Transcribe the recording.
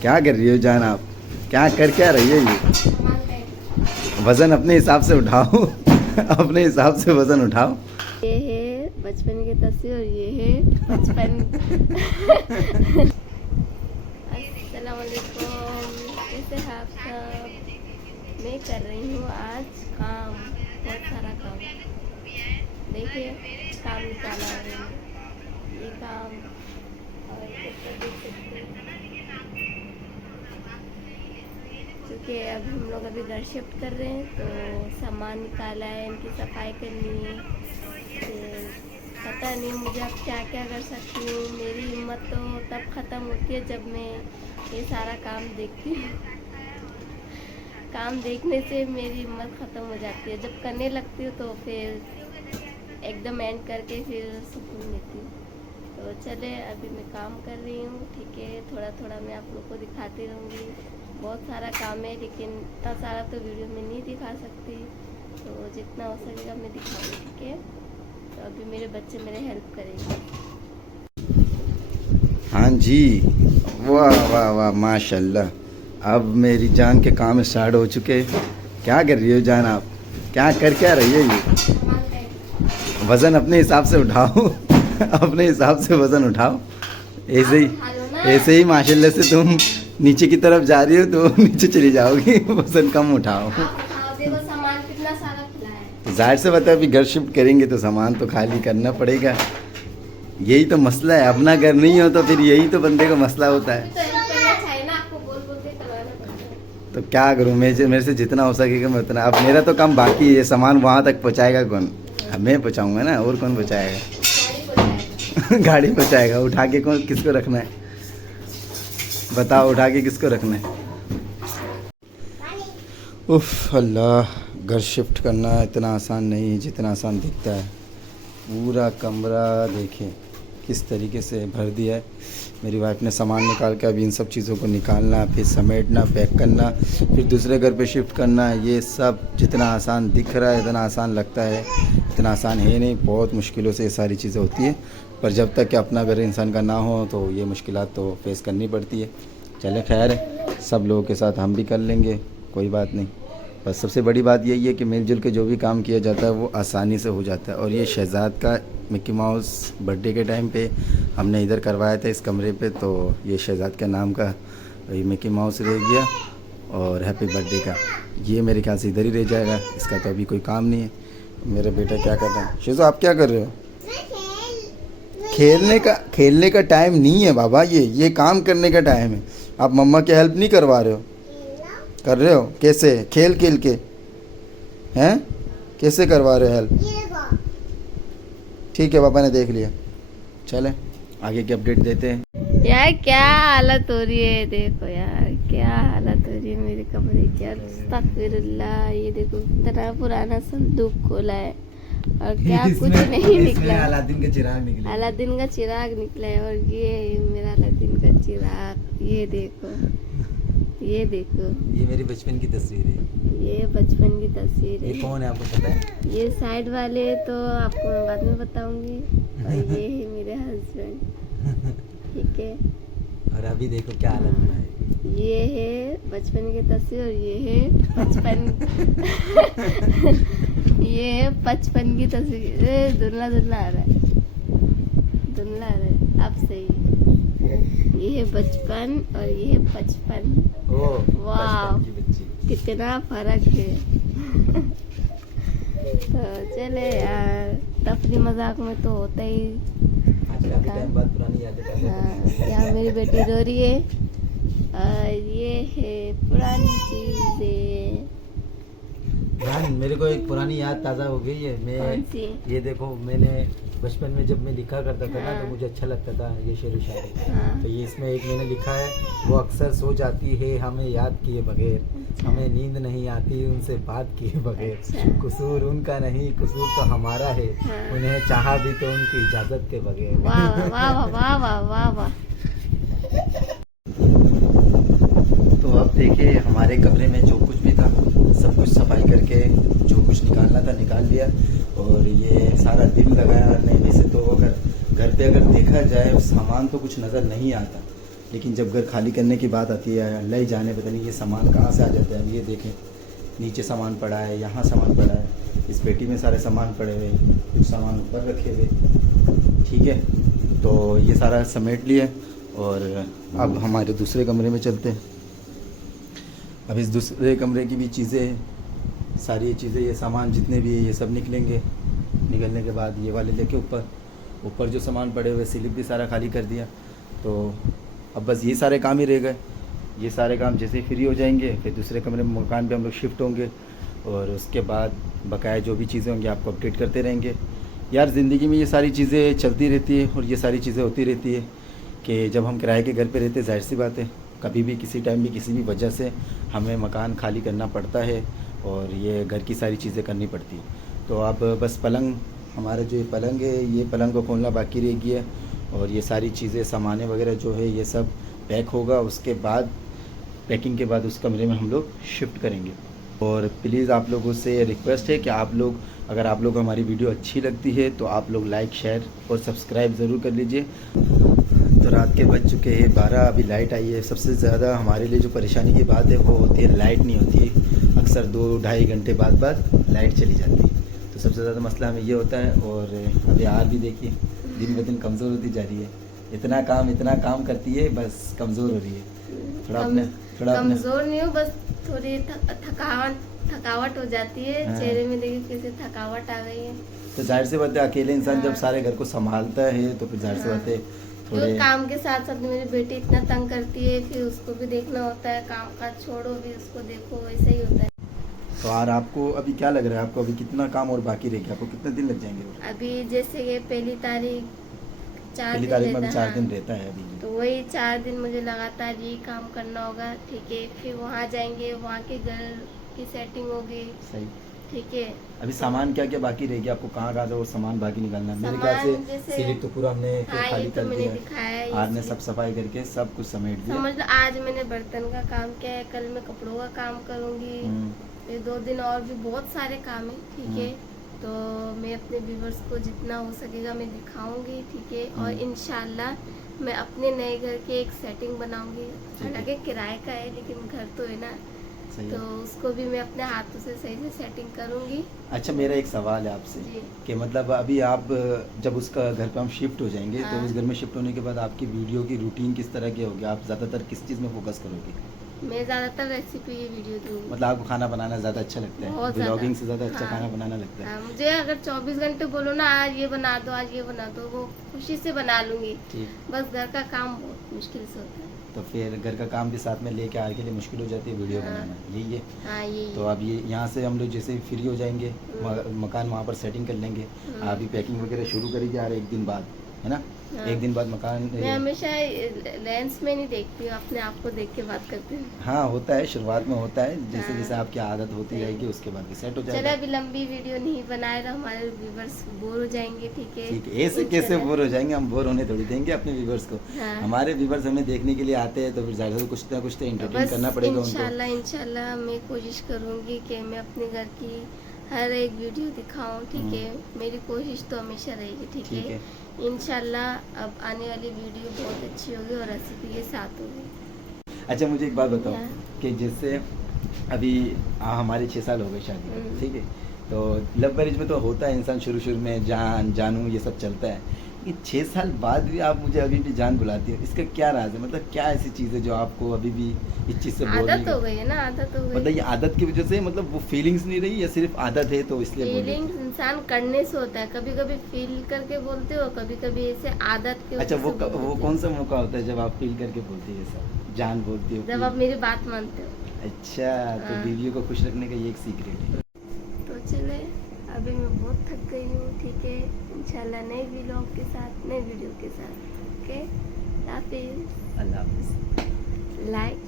क्या कर रही हो जान आप? क्या कर क्या रही है ये? वजन अपने हिसाब से उठाओ। अपने हिसाब से वजन उठाओ। ये है बचपन की तस्वीर और ये है बचपन। अस्सलाम वालेकुम, कैसे हैं आप सब? मैं कर रही हूँ आज काम, बहुत सारा काम। देखिए काम निकाला है ये काम, और ऊपर देख सकते हैं क्योंकि अब हम लोग अभी घर शिफ्ट कर रहे हैं तो सामान निकाला है, इनकी सफाई करनी है। फिर पता नहीं मुझे अब क्या क्या कर सकती हूँ। मेरी हिम्मत तो तब ख़त्म होती है जब मैं ये सारा काम देखती हूँ। काम देखने से मेरी हिम्मत ख़त्म हो जाती है। जब करने लगती हूँ तो फिर एकदम एंड करके फिर सुकून लेती हूँ। तो चले अभी मैं काम कर रही हूँ, ठीक है। थोड़ा थोड़ा मैं आप लोग को दिखाती रहूँगी। बहुत सारा काम है लेकिन इतना सारा तो वीडियो में नहीं दिखा सकती, तो जितना हो सकेगा मैं दिखाऊँगी, ठीक है। तो अभी मेरे बच्चे मेरे हेल्प करेंगे। हाँ जी, वाह वाह वाह माशाल्लाह। अब मेरी जान के काम स्टार्ट हो चुके। क्या कर रही हो जान आप? क्या कर क्या रही है ये? वजन अपने हिसाब से उठाओ। अपने हिसाब से वजन उठाओ। ऐसे ही माशाल्लाह से तुम नीचे की तरफ जा रही हो तो नीचे चली जाओगी। वजन कम उठाओ। देखो सामान कितना सारा खुला है। जाहिर से बता, अभी घर शिफ्ट करेंगे तो सामान तो खाली करना पड़ेगा। यही तो मसला है, अपना घर नहीं हो तो फिर यही तो बंदे का मसला होता है। तो हेल्प करना चाहिए ना, आपको बोल बोल के करवाना पड़ता है। तो क्या करूँ, मेरे से जितना हो सकेगा मैं उतना। अब मेरा तो काम बाकी है, सामान वहाँ तक पहुँचाएगा कौन? अब मैं पहुँचाऊँगा ना, और कौन पहुँचाएगा? गाड़ी पहुँचाएगा। उठा के कौन किसको रखना है बताओ? उठा के किसको रखना है? उफ अल्लाह, घर शिफ्ट करना इतना आसान नहीं है जितना आसान दिखता है। पूरा कमरा देखें किस तरीके से भर दिया है। मेरी वाइफ ने सामान निकाल के अभी इन सब चीज़ों को निकालना, फिर समेटना, पैक करना, फिर दूसरे घर पे शिफ्ट करना। ये सब जितना आसान दिख रहा है इतना आसान लगता है, इतना आसान है नहीं। बहुत मुश्किलों से ये सारी चीज़ें होती है, पर जब तक कि अपना घर इंसान का ना हो तो ये मुश्किलात तो फेस करनी पड़ती है। चले खैर, सब लोगों के साथ हम भी कर लेंगे, कोई बात नहीं। बस सबसे बड़ी बात यही है कि मिलजुल के जो भी काम किया जाता है वो आसानी से हो जाता है। और ये शहज़ाद का मिक्की माउस बर्थडे के टाइम पे हमने इधर करवाया था इस कमरे पे, तो ये शहज़ाद के नाम का ये मिक्की माउस रह गया, और हैप्पी बर्थडे का ये मेरे ख्याल से इधर ही रह जाएगा। इसका तो अभी कोई काम नहीं है। मेरा बेटा क्या कर रहा है? शेज़ो आप क्या कर रहे हो? खेलने का टाइम नहीं है बाबा, ये काम करने का टाइम है। आप मम्मा की हेल्प नहीं करवा रहे हो? कर रहे हो। कैसे? खेल खेल के हैं? कैसे करवा रहे हो हेल्प? ठीक है, पापा ने देख लिया। चले आगे की अपडेट देते हैं। यार क्या हालत हो रही है, देखो यार क्या हालत हो रही है मेरे कमरे की। अस्तगफिरुल्लाह, ये देखो इतना पुराना संदूक खोला है और क्या कुछ नहीं निकला। अलादीन का चिराग निकला। अलादीन का चिराग निकला है, और ये मेरा अलादीन का चिराग। ये देखो, ये देखो, ये मेरी बचपन की तस्वीर है। ये बचपन की तस्वीर है। ये कौन है आपको पता है? ये साइड वाले तो आपको मैं बाद में बताऊंगी। और ये है मेरे हस्बैंड, ठीक है। और अभी देखो क्या हालत बना है। ये है बचपन की तस्वीर और ये है बचपन। ये है बचपन की तस्वीर। धुंधला धुंधला आ रहा है, धुंधला आ रहा है। अब सही। ये है बचपन और ये है बचपन। वाह, कितना फर्क है। तो चले यार, तफरी मजाक में तो होता ही। टाइम बाद पुरानी यादें। हाँ, यहाँ मेरी बेटी रो रही है और ये है पुरानी चीजें। जान, मेरे को एक पुरानी याद ताज़ा हो गई है। कौन सी? ये देखो, मैंने बचपन में जब मैं लिखा करता था ना, तो मुझे अच्छा लगता था ये शेर व शायरी। हाँ। तो ये इसमें एक मैंने लिखा है, वो अक्सर सो जाती है हमें याद किए बगैर, हमें नींद नहीं आती उनसे बात किए बगैर। अच्छा। कसूर उनका नहीं, कसूर तो हमारा है, हाँ। उन्हें चाहा भी तो उनकी इजाज़त के बगैर। वाह वाह वाह वाह वाह वाह वाह। तो अब देखिए, हमारे कमरे में जो कुछ भी था सब कुछ सफाई करके जो कुछ निकालना था निकाल लिया। और ये सारा दिन लगाया। नहीं, वैसे तो अगर घर पे अगर देखा जाए सामान तो कुछ नज़र नहीं आता, लेकिन जब घर खाली करने की बात आती है, अल्लाह ही जाने पता नहीं ये सामान कहाँ से आ जाता है। अब ये देखें, नीचे सामान पड़ा है, यहाँ सामान पड़ा है, इस पेटी में सारे सामान पड़े हुए, कुछ सामान ऊपर रखे हुए। ठीक है, तो ये सारा समेट लिया और अब हमारे दूसरे कमरे में चलते हैं। अब इस दूसरे कमरे की भी चीज़ें, सारी चीज़ें, ये सामान जितने भी है ये सब निकलेंगे। निकलने के बाद ये वाले लेके ऊपर जो सामान पड़े हुए, स्लिप भी सारा खाली कर दिया। तो अब बस ये सारे काम ही रह गए। ये सारे काम जैसे ही फ्री हो जाएंगे फिर दूसरे कमरे में, मकान पे हम लोग शिफ्ट होंगे और उसके बाद बकाया जो भी चीज़ें होंगी आपको अपडेट करते रहेंगे। यार ज़िंदगी में ये सारी चीज़ें चलती रहती है और ये सारी चीज़ें होती रहती है कि जब हम किराए के घर पे रहते, जाहिर सी बात है कभी भी किसी टाइम भी किसी भी वजह से हमें मकान खाली करना पड़ता है और ये घर की सारी चीज़ें करनी पड़ती है। तो अब बस पलंग, हमारा जो ये पलंग है, ये पलंग को खोलना बाकी रह गया और ये सारी चीज़ें, सामानें वगैरह जो है ये सब पैक होगा। उसके बाद पैकिंग के बाद उस कमरे में हम लोग शिफ्ट करेंगे। और प्लीज़ आप लोगों से रिक्वेस्ट है कि आप लोग, अगर आप लोग हमारी वीडियो अच्छी लगती है तो आप लोग लाइक, शेयर और सब्सक्राइब ज़रूर कर लीजिए। तो रात के बज चुके हैं 12, अभी लाइट आई है। सबसे ज़्यादा हमारे लिए जो परेशानी की बात है वो होती है लाइट नहीं होती है। अक्सर 2-2.5 घंटे बाद लाइट चली जाती है, तो सबसे ज़्यादा मसला हमें ये होता है। और अभी यार भी देखिए दिन ब दिन कमज़ोर होती जा रही है। इतना काम करती है, बस कमज़ोर हो रही है। थोड़ा कमज़ोर नहीं हो, बस थोड़ी थकावट हो जाती है। हाँ। चेहरे में देखिए कैसे थकावट आ गई है। तो जाहिर सी बात है अकेले इंसान जब सारे घर को संभालता है तो फिर जाहिर सी बात है थोड़े काम के साथ साथ मेरी बेटी इतना तंग करती है, फिर उसको भी देखना होता है। काम का छोड़ो भी उसको देखो, वैसे ही होता है। तो यार आपको अभी क्या लग रहा है, आपको अभी कितना काम और बाकी रह गया, आपको कितने दिन लग जाएंगे? अभी जैसे ये पहली तारीख में रहता 4 है, दिन रहता है अभी। तो वही 4 दिन मुझे लगातार ये काम करना होगा। ठीक है, फिर वहाँ जाएंगे, वहाँ के घर की सेटिंग होगी। सही, ठीक है। अभी सामान क्या क्या बाकी रह गया, आपको कहाँ कहाँ से वो सामान बाकी निकालना है? मेरे ख्याल से स्लिप तो पूरा हमने खाली कर दिया है। आज ने सब सफाई करके सब कुछ समेट दिया। समझ लो आज मैंने बर्तन का काम किया है, कल मैं कपड़ों का काम करूँगी, फिर 2 दिन और भी बहुत सारे काम है। ठीक है, तो मैं अपने व्यूवर्स को जितना हो सकेगा मैं दिखाऊंगी। ठीक है, और इंशाल्लाह मैं अपने नए घर की एक सेटिंग बनाऊंगी। हालांकि किराए का है लेकिन घर तो है ना, तो उसको भी मैं अपने हाथों से सही से सेटिंग करूंगी। अच्छा, मेरा एक सवाल है आपसे कि मतलब अभी आप जब उसका घर पे हम शिफ्ट हो जाएंगे तो उस घर में शिफ्ट होने के बाद आपकी वीडियो की रूटीन किस तरह की होगी? आप ज़्यादातर किस चीज़ में फोकस करोगे? मैं ज़्यादातर रेसिपी वीडियो दूंगी। मतलब आपको खाना बनाना ज़्यादा अच्छा लगता है? ब्लॉगिंग से ज़्यादा अच्छा खाना बनाना लगता है? मुझे अगर 24 घंटे बोलो ना आज ये बना दो, आज ये बना दो, वो खुशी से बना लूंगी। बस घर का काम बहुत मुश्किल से होता है। तो फिर घर का काम भी साथ में लेके आने के लिए मुश्किल हो जाती है वीडियो बनाना, यही है। यही। तो अब ये यहाँ से हम लोग जैसे फ्री हो जाएंगे, मकान वहाँ पर सेटिंग कर लेंगे। अभी पैकिंग वगैरह शुरू करेंगे यार 1 दिन बाद, है ना? 1 दिन बाद मकान। मैं हमेशा लेंस में नहीं देखती हूँ, अपने आप को देख के बात करती हूँ। हाँ, होता है, शुरुआत में होता है, जैसे जैसे आपकी आदत होती जाएगी उसके बाद भी सेट हो जाएगा। चलो अभी लंबी वीडियो नहीं बनाए तो हमारे व्यूवर्स बोर हो जाएंगे। ठीक है, ऐसे कैसे बोर हो जाएंगे? हम बोर होने थोड़ी देंगे अपने व्यूवर्स को। हमारे व्यूवर्स हमें देखने के लिए आते हैं तो फिर ज़्यादा कुछ ना कुछ तो एंटरटेन करना पड़ेगा उनको। इंशाल्लाह मैं कोशिश करूँगी कि मैं अपने घर की हर एक वीडियो दिखाऊं। ठीक है, मेरी कोशिश तो हमेशा रहेगी। ठीक है, इंशाल्लाह अब आने वाली वीडियो बहुत अच्छी होगी और रेसिपी के साथ होगी। अच्छा, मुझे एक बात बताओ कि जैसे अभी हमारे 6 साल हो गए शादी, ठीक है, तो लव मैरिज में तो होता है इंसान शुरू में जानू ये सब चलता है, कि 6 साल बाद भी आप मुझे अभी भी जान बुलाती हो, इसका क्या राज है? मतलब क्या ऐसी चीज़ है जो आपको अभी भी इस चीज़ से आदत हो गई है ना, आदत हो गई। मतलब ये आदत की वजह से, मतलब वो फीलिंग्स नहीं रही या सिर्फ आदत है तो इसलिए? फीलिंग्स इंसान करने से होता है, कभी कभी फील करके बोलते हो, कभी कभी ऐसे आदत के। अच्छा, वो कौन सा मौका होता है जब आप फील करके बोलती है सब जान बोलती हो? जब आप मेरी बात मानते हो। अच्छा, तो बीवियों को खुश रखने का ये एक सीक्रेट है। तो चले, अभी मैं बहुत थक गई हूँ। ठीक है, इंशाल्लाह नए व्लॉग के साथ, नए वीडियो के साथ। ओके, हाफिज़। अल्लाह हाफिज़। लाइक,